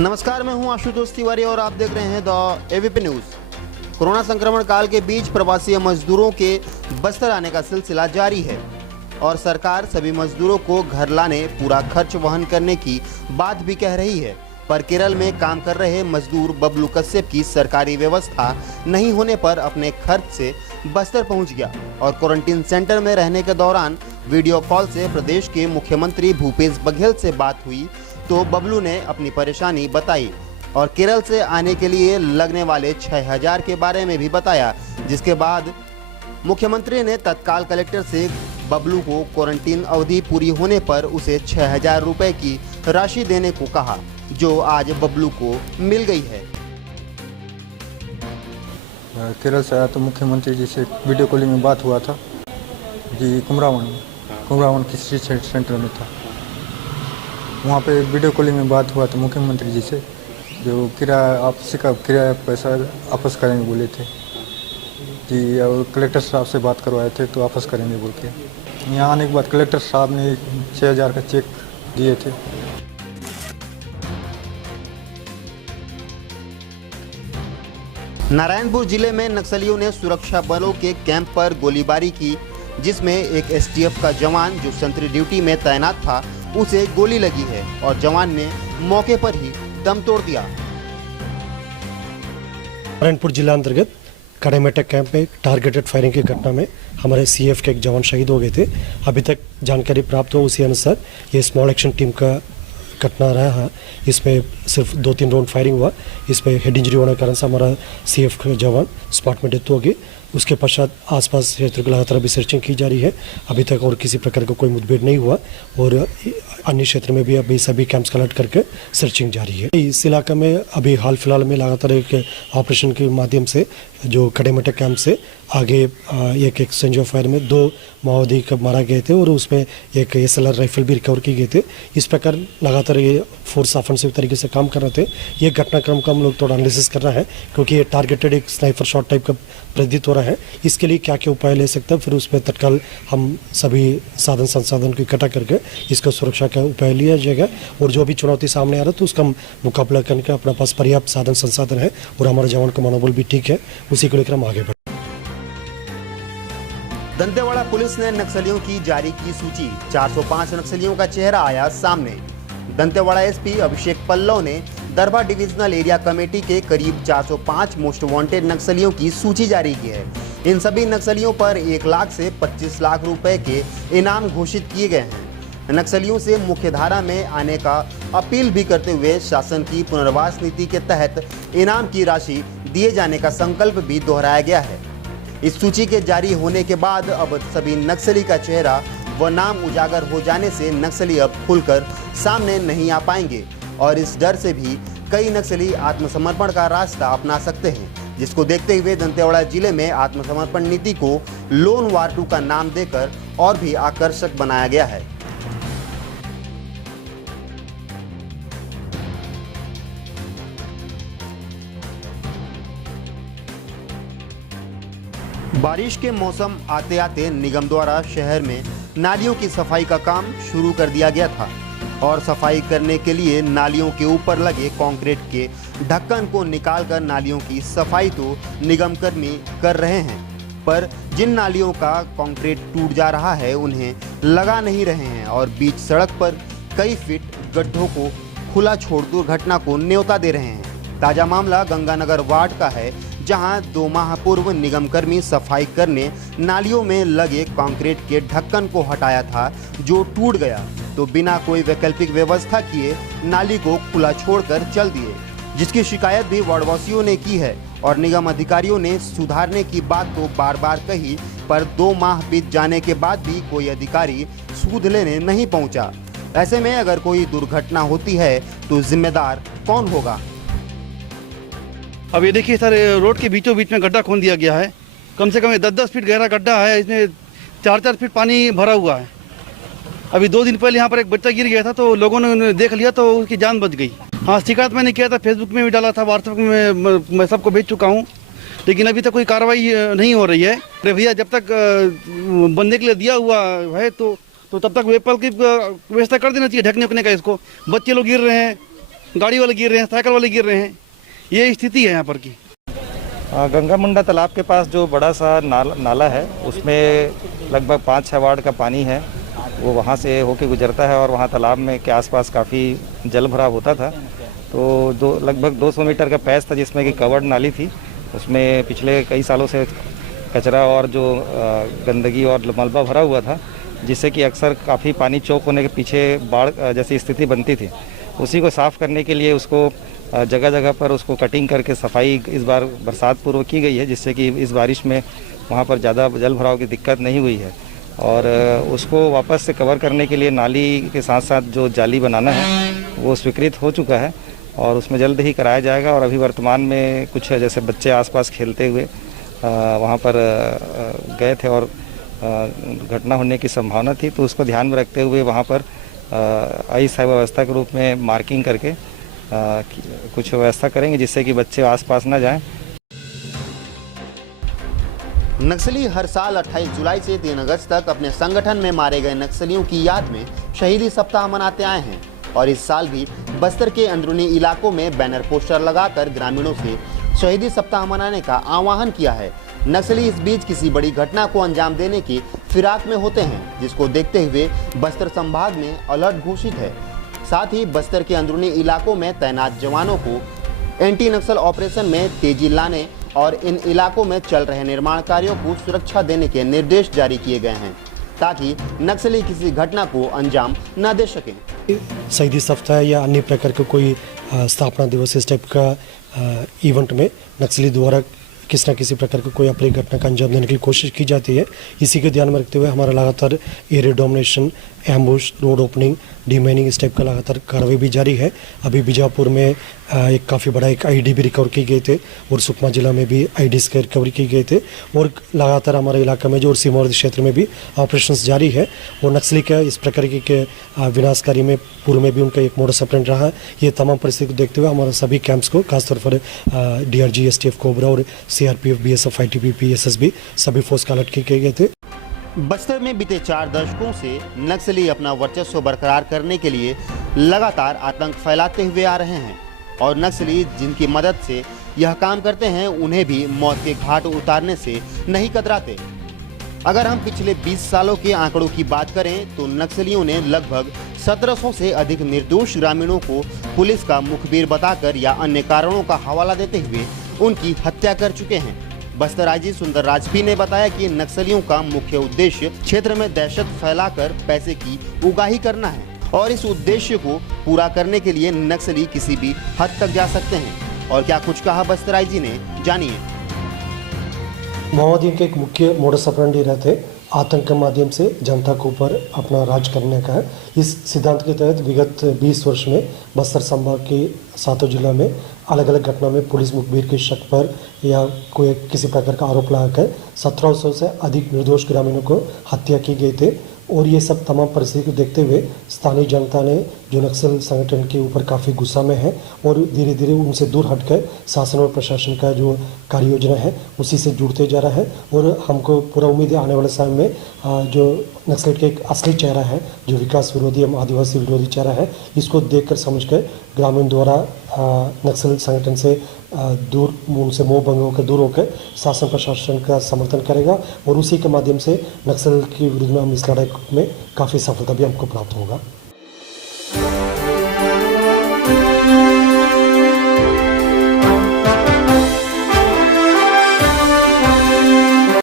नमस्कार, मैं हूं आशुतोष तिवारी और आप देख रहे हैं द एबीपी न्यूज। कोरोना संक्रमण काल के बीच प्रवासी मजदूरों के बस्तर आने का सिलसिला जारी है और सरकार सभी मजदूरों को घर लाने पूरा खर्च वहन करने की बात भी कह रही है। पर केरल में काम कर रहे मजदूर बबलू कश्यप की सरकारी व्यवस्था नहीं होने पर अपने खर्च से बस्तर पहुंच गया और क्वारंटीन सेंटर में रहने के दौरान वीडियो कॉल से प्रदेश के मुख्यमंत्री भूपेश बघेल से बात हुई तो बबलू ने अपनी परेशानी बताई और केरल से आने के लिए लगने वाले 6,000 के बारे में भी बताया, जिसके बाद मुख्यमंत्री ने तत्काल कलेक्टर से बबलू को क्वारंटीन अवधि पूरी होने पर उसे 6,000 रुपए की राशि देने को कहा, जो आज बबलू को मिल गई है। केरल से आया तो मुख्यमंत्री जी से वीडियो कॉलिंग में बात हुआ था जी। कुमरावन की श्री सेंटर में था, वहाँ पे वीडियो कॉलिंग में बात हुआ तो मुख्यमंत्री जी से जो किराया पैसा वापस करेंगे बोले थे जी, और कलेक्टर साहब से बात करवाए थे तो वापस करेंगे बोल के। यहाँ आने के बाद कलेक्टर साहब ने 6,000 का चेक दिए थे। नारायणपुर जिले में नक्सलियों ने सुरक्षा बलों के कैंप पर गोलीबारी की, जिसमें एक एसटीएफ का जवान जो सेंट्री ड्यूटी में तैनात था उसे गोली लगी है और जवान ने मौके पर ही दम तोड़ दिया। नारायणपुर जिला अंतर्गत कड़ेमेटक कैंप में टारगेटेड फायरिंग की घटना में हमारे सीएफ के एक जवान शहीद हो गए थे। अभी तक जानकारी प्राप्त हो उसी अनुसार ये स्मॉल एक्शन टीम का घटना रहा है। इसमें सिर्फ 2-3 राउंड फायरिंग हुआ। इसमें हेड इंजरी होने के कारण से हमारा सीएफ का जवान स्पॉट में डेथ हो गई। उसके पश्चात आसपास क्षेत्र को लगातार अभी सर्चिंग की जा रही है। अभी तक और किसी प्रकार का कोई मुठभेड़ नहीं हुआ और अन्य क्षेत्र में भी अभी सभी कैंप्स कलेक्ट करके सर्चिंग जारी है। इस इलाके में अभी हाल फिलहाल में लगातार एक ऑपरेशन के माध्यम से जो कड़ेमेटक कैंप से आगे एक एक्सचेंज ऑफ फायर में 2 माओवादी मारा गए थे और उसमें एक SLR राइफल भी रिकवर की गए थे। इस प्रकार लगातार ये फोर्स ऑफेंसिव तरीके से काम कर रहे थे। ये घटनाक्रम का हम लोग थोड़ा एनालिसिस कर रहे हैं क्योंकि ये टारगेटेड एक स्नाइपर शॉट टाइप का प्रतीत हो रहा है। इसके लिए क्या क्या उपाय ले सकते हैं, फिर उसमें तत्काल हम सभी साधन संसाधन को इकट्ठा करके इसका सुरक्षा का उपाय लिया जाएगा और जो भी चुनौती सामने आ रहा है तो उसका मुकाबला करने का अपने पास पर्याप्त साधन संसाधन है और हमारे जवान का मनोबल भी ठीक है। उसी को लेकर हम आगे बढ़े। दंतेवाड़ा पुलिस ने नक्सलियों की जारी की सूची। 405 नक्सलियों का चेहरा आया सामने। दंतेवाड़ा एसपी अभिषेक पल्लव ने दरबा डिविजनल एरिया कमेटी के करीब 405 मोस्ट वांटेड नक्सलियों की सूची जारी की है। इन सभी नक्सलियों पर 1 लाख से 25 लाख रुपए के इनाम घोषित किए गए हैं। नक्सलियों से मुख्यधारा में आने का अपील भी करते हुए शासन की पुनर्वास नीति के तहत इनाम की राशि दिए जाने का संकल्प भी दोहराया गया है। इस सूची के जारी होने के बाद अब सभी नक्सली का चेहरा व नाम उजागर हो जाने से नक्सली अब खुलकर सामने नहीं आ पाएंगे और इस डर से भी कई नक्सली आत्मसमर्पण का रास्ता अपना सकते हैं, जिसको देखते हुए दंतेवाड़ा जिले में आत्मसमर्पण नीति को लोन वार 2 का नाम देकर और भी आकर्षक बनाया गया है। बारिश के मौसम आते आते निगम द्वारा शहर में नालियों की सफाई का काम शुरू कर दिया गया था और सफाई करने के लिए नालियों के ऊपर लगे कंक्रीट के ढक्कन को निकालकर नालियों की सफाई तो निगम कर्मी कर रहे हैं, पर जिन नालियों का कंक्रीट टूट जा रहा है उन्हें लगा नहीं रहे हैं और बीच सड़क पर कई फीट गड्ढों को खुला छोड़ दुर्घटना को न्योता दे रहे हैं। ताजा मामला गंगानगर वार्ड का है, जहां 2 माह पूर्व निगम कर्मी सफाई करने नालियों में लगे कंक्रीट के ढक्कन को हटाया था, जो टूट गया तो बिना कोई वैकल्पिक व्यवस्था किए नाली को खुला छोड़कर चल दिए, जिसकी शिकायत भी वार्डवासियों ने की है और निगम अधिकारियों ने सुधारने की बात तो बार बार कही, पर 2 माह बीत जाने के बाद भी कोई अधिकारी सूद लेने नहीं पहुंचा। ऐसे में अगर कोई दुर्घटना होती है तो जिम्मेदार कौन होगा? अब ये देखिए सर, रोड के बीचों बीच में गड्ढा खोद दिया गया है। कम से कम 10-10 फीट गहरा गड्ढा है, इसमें 4-4 फीट पानी भरा हुआ है। अभी 2 दिन पहले यहाँ पर एक बच्चा गिर गया था तो लोगों ने उन्हें देख लिया तो उसकी जान बच गई। हाँ, शिकायत मैंने किया था, फेसबुक में भी डाला था, व्हाट्सएप में मैं सबको भेज चुका हूँ, लेकिन अभी तक कोई कार्रवाई नहीं हो रही है। अरे भैया, जब तक बनने के लिए दिया हुआ है तो तब तक वेपल की व्यवस्था कर देना चाहिए ढकने उकने का। इसको बच्चे लोग गिर रहे हैं, गाड़ी वाले गिर रहे हैं, साइकिल वाले गिर रहे हैं। ये स्थिति है यहाँ पर की। गंगा मुंडा तालाब के पास जो बड़ा सा नाला है उसमें लगभग 5-6 वार्ड का पानी है, वो वहाँ से होके गुजरता है और वहाँ तालाब में के आसपास काफ़ी जल भराव होता था। तो लगभग 200 मीटर का पैच था जिसमें कि कवर्ड नाली थी, उसमें पिछले कई सालों से कचरा और जो गंदगी और मलबा भरा हुआ था, जिससे कि अक्सर काफ़ी पानी चौक होने के पीछे बाढ़ जैसी स्थिति बनती थी। उसी को साफ़ करने के लिए उसको जगह जगह पर उसको कटिंग करके सफाई इस बार बरसात पूर्व की गई है, जिससे कि इस बारिश में वहाँ पर ज़्यादा जल भराव की दिक्कत नहीं हुई है। और उसको वापस से कवर करने के लिए नाली के साथ साथ जो जाली बनाना है वो स्वीकृत हो चुका है और उसमें जल्द ही कराया जाएगा। और अभी वर्तमान में कुछ जैसे बच्चे आसपास खेलते हुए वहाँ पर गए थे और घटना होने की संभावना थी, तो उसको ध्यान में रखते हुए वहाँ पर अस्थायी व्यवस्था के रूप में मार्किंग करके कुछ व्यवस्था करेंगे जिससे कि बच्चे आसपास ना जाएं। नक्सली हर साल 28 जुलाई से 3 अगस्त तक अपने संगठन में मारे गए नक्सलियों की याद में शहीदी सप्ताह मनाते आए हैं और इस साल भी बस्तर के अंदरूनी इलाकों में बैनर पोस्टर लगाकर ग्रामीणों से शहीदी सप्ताह मनाने का आह्वान किया है। नक्सली इस बीच किसी बड़ी घटना को अंजाम देने की फिराक में होते हैं, जिसको देखते हुए बस्तर संभाग में अलर्ट घोषित है। साथ ही बस्तर के अंदरूनी इलाकों में तैनात जवानों को एंटी नक्सल ऑपरेशन में तेजी लाने और इन इलाकों में चल रहे निर्माण कार्यों को सुरक्षा देने के निर्देश जारी किए गए हैं ताकि नक्सली किसी घटना को अंजाम न दे सकें। शहीदी सप्ताह या अन्य प्रकार का कोई स्थापना दिवस इस टाइप का इवेंट में नक्सली द्वारा किसी न किसी प्रकार की कोई अपनी घटना का अंजाम देने की कोशिश की जाती है। इसी को ध्यान में रखते हुए हमारा लगातार area domination, ambush, road opening, demining इस टाइप का लगातार कार्रवाई भी जारी है। अभी बीजापुर में एक काफ़ी बड़ा एक आईडी भी रिकवर किए गए थे और सुकमा जिला में भी आईडीज के रिकवरी किए गए थे और लगातार हमारे इलाका में जो और सीमावर्ती क्षेत्र में भी ऑपरेशंस जारी है। और नक्सली का इस प्रकार के विनाशकारी में पूर्व में भी उनका एक मोडस ऑपरेंडी रहा है। ये तमाम परिस्थिति को देखते हुए हमारे सभी कैंप्स को खासतौर पर DRG, STF, कोबरा और CRPF, BSF, ITBP, SSB सभी फोर्स का अलर्ट किए गए थे। बस्तर में बीते 4 दशकों से नक्सली अपना वर्चस्व बरकरार करने के लिए लगातार आतंक फैलाते हुए आ रहे हैं और नक्सली जिनकी मदद से यह काम करते हैं उन्हें भी मौत के घाट उतारने से नहीं कतराते। अगर हम पिछले 20 सालों के आंकड़ों की बात करें तो नक्सलियों ने लगभग 1700 से अधिक निर्दोष ग्रामीणों को पुलिस का मुखबिर बताकर या अन्य कारणों का हवाला देते हुए उनकी हत्या कर चुके हैं। बस्तर आईजी सुंदर राजपी ने बताया कि नक्सलियों का मुख्य उद्देश्य क्षेत्र में दहशत फैलाकर पैसे की उगाही करना है और इस उद्देश्य को पूरा करने के लिए नक्सली किसी भी हद तक जा सकते हैं। और क्या कुछ कहा बस्तर आईजी ने, जानिए। माओवादियों के एक मुख्य मोडस ऑपरेंडी रहते आतंक के माध्यम से जनता के ऊपर अपना राज करने का है। इस सिद्धांत के तहत विगत 20 वर्ष में बस्तर संभाग के 7 जिला में अलग अलग घटना में पुलिस मुखबिर के शक पर या कोई किसी प्रकार का आरोप लगाकर 1700 से अधिक निर्दोष ग्रामीणों को हत्या की गई थे। और ये सब तमाम परिस्थिति को देखते हुए स्थानीय जनता ने जो नक्सल संगठन के ऊपर काफ़ी गुस्सा में है और धीरे धीरे उनसे दूर हटकर शासन और प्रशासन का जो कार्य योजना है उसी से जुड़ते जा रहा है। और हमको पूरा उम्मीद है आने वाले समय में जो नक्सलेट का एक असली चेहरा है, जो विकास विरोधी एवं आदिवासी विरोधी चेहरा है, इसको देखकर समझकर ग्रामीण द्वारा नक्सल संगठन से दूर, उनसे मोह भंग होकर दूर होकर शासन प्रशासन का समर्थन करेगा और उसी के माध्यम से नक्सल के विरुद्ध में हम इस लड़ाई में काफ़ी सफलता भी हमको प्राप्त होगा।